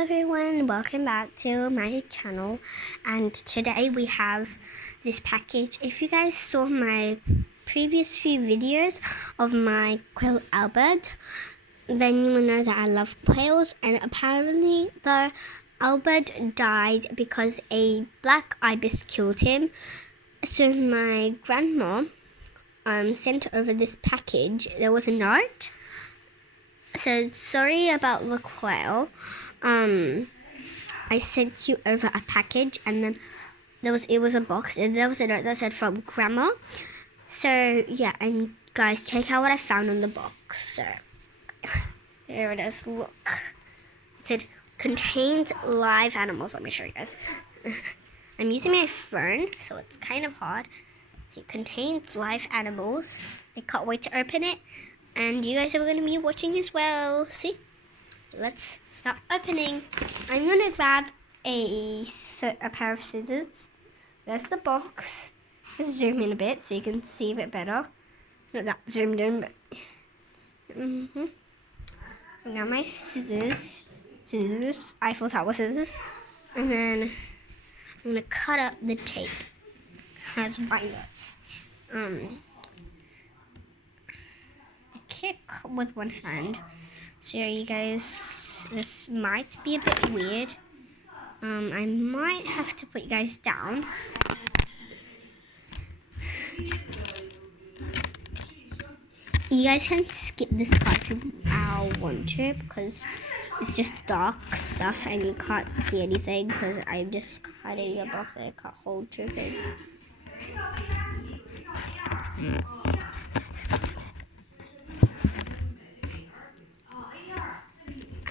everyone, welcome back to my channel, and today we have this package. If you guys saw my previous few videos of my quail Albert, then you will know that I love quails, and apparently the Albert died because a black ibis killed him. So my grandma sent over this package. There was a note. So sorry about the quail. I sent you over a package, and then it was a box, and there was a note that said from Grandma. So yeah, and guys, check out what I found in the box. So here it is. Look, it said contains live animals. Let me show you guys. I'm using my phone, so it's kind of hard. So it contains live animals. I can't wait to open it. And you guys are going to be watching as well. See? Let's start opening. I'm going to grab a pair of scissors. There's the box. Let's zoom in a bit so you can see a bit better. Not that zoomed in, but... I got my scissors. Eiffel Tower scissors. And then I'm going to cut up the tape. As why not? Kick with one hand. So you guys, this might be a bit weird. I might have to put you guys down. You guys can skip this part if you want to, because it's just dark stuff and you can't see anything, because I'm just cutting a box that I can't hold two things.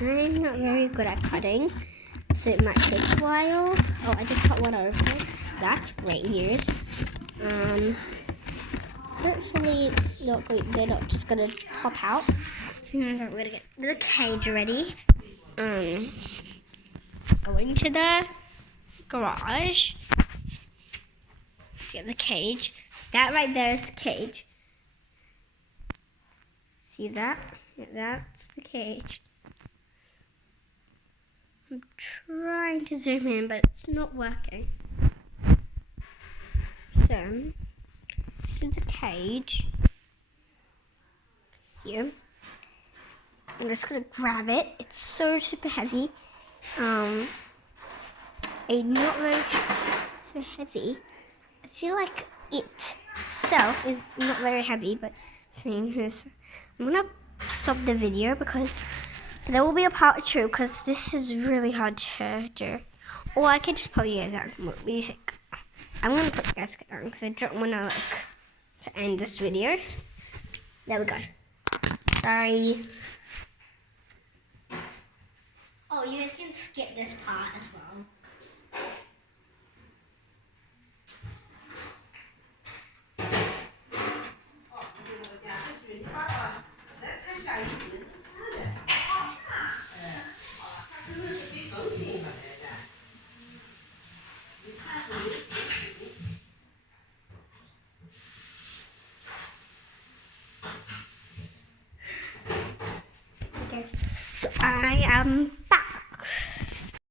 I'm not very good at cutting, so it might take a while. Oh, I just cut one open. That's great news. Hopefully it's not going, they're not just gonna pop out. We're gonna get the cage ready. Let's go into the garage to get the cage. That right there is the cage. See that? Yeah, that's the cage. I'm trying to zoom in, but it's not working. So, this is the cage. Here. I'm just gonna grab it. It's so super heavy. It's not very so heavy. I feel like itself is not very heavy, but thing is, I'm gonna stop the video because there will be a part 2, because this is really hard to do. Or I could just put you guys out. What do you think? I'm going to put you guys down because I don't want to end this video. There we go. Sorry. Oh, you guys can skip this part as well. So I am